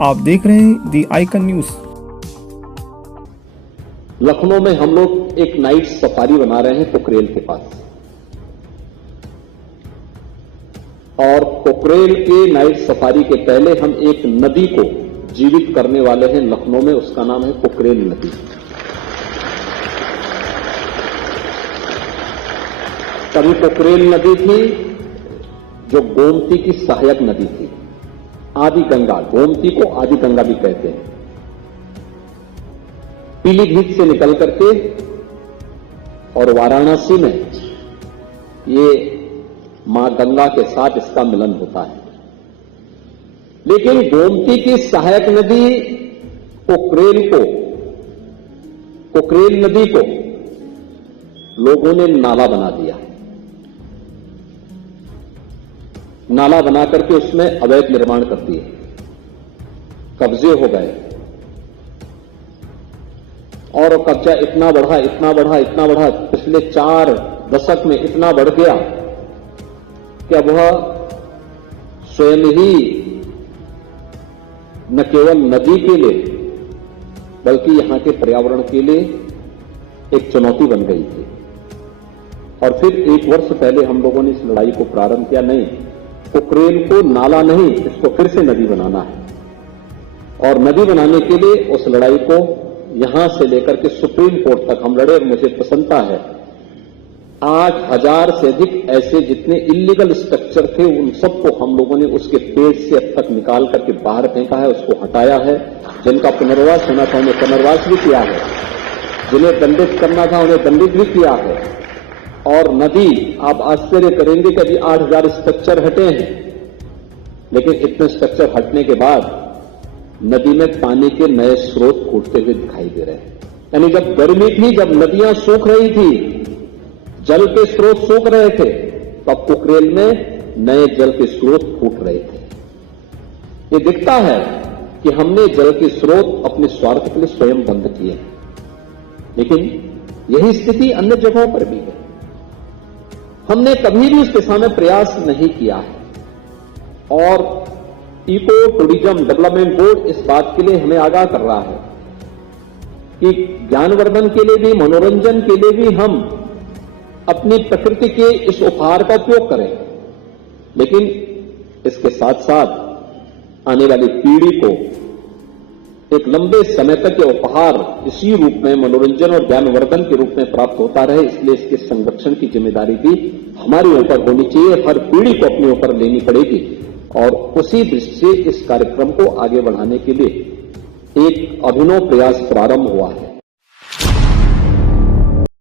आप देख रहे हैं दी आइकन न्यूज। लखनऊ में हम लोग एक नाइट सफारी बना रहे हैं पोखरेल के पास, और पोखरेल के नाइट सफारी के पहले हम एक नदी को जीवित करने वाले हैं लखनऊ में। उसका नाम है पोखरेल नदी। कभी पोखरेल नदी थी जो गोमती की सहायक नदी थी, आदि गंगा। गोमती को आदि गंगा भी कहते हैं। पीलीभीत से निकल करके और वाराणसी में ये मां गंगा के साथ इसका मिलन होता है। लेकिन गोमती की सहायक नदी पोखरेल नदी को लोगों ने नाला बना दिया। नाला बना करके उसमें अवैध निर्माण कर दिए, कब्जे हो गए, और कब्जा इतना बढ़ा पिछले 4 दशक में इतना बढ़ गया कि अब वह स्वयं ही न केवल नदी के लिए बल्कि यहां के पर्यावरण के लिए एक चुनौती बन गई थी। और फिर 1 वर्ष पहले हम लोगों ने इस लड़ाई को प्रारंभ किया। नहीं, पोखरेल को नाला नहीं, इसको फिर से नदी बनाना है। और नदी बनाने के लिए उस लड़ाई को यहां से लेकर के सुप्रीम कोर्ट तक हम लड़े। मुझे प्रसन्नता है 8000 से अधिक ऐसे जितने इल्लीगल स्ट्रक्चर थे उन सबको हम लोगों ने उसके पेट से अब तक निकाल करके बाहर फेंका है, उसको हटाया है। जिनका पुनर्वास होना था उन्हें पुनर्वास भी किया है, जिन्हें दंडित करना था उन्हें दंडित भी किया है। और नदी, आप आश्चर्य करेंगे कि अभी 8000 स्ट्रक्चर हटे हैं, लेकिन इतने स्ट्रक्चर हटने के बाद नदी में पानी के नए स्रोत फूटते हुए दिखाई दे रहे हैं। यानी जब गर्मी थी, जब नदियां सूख रही थी, जल के स्रोत सूख रहे थे, तब पोखरेल में नए जल के स्रोत फूट रहे थे। ये दिखता है कि हमने जल के स्रोत अपने स्वार्थ के लिए स्वयं बंद किए हैं। लेकिन यही स्थिति अन्य जगहों पर भी है। हमने कभी भी उस दिशा में प्रयास नहीं किया है। और इको टूरिज्म डेवलपमेंट बोर्ड इस बात के लिए हमें आगाह कर रहा है कि ज्ञानवर्धन के लिए भी, मनोरंजन के लिए भी हम अपनी प्रकृति के इस उपहार का उपयोग करें। लेकिन इसके साथ साथ आने वाली पीढ़ी को एक लंबे समय तक ये उपहार इसी रूप में मनोरंजन और ज्ञानवर्धन के रूप में प्राप्त होता रहे, इसलिए इसके संरक्षण की जिम्मेदारी भी हमारे ऊपर होनी चाहिए। हर पीढ़ी को अपने ऊपर लेनी पड़ेगी। और उसी दृष्टि से इस कार्यक्रम को आगे बढ़ाने के लिए एक अभिनव प्रयास प्रारंभ हुआ है।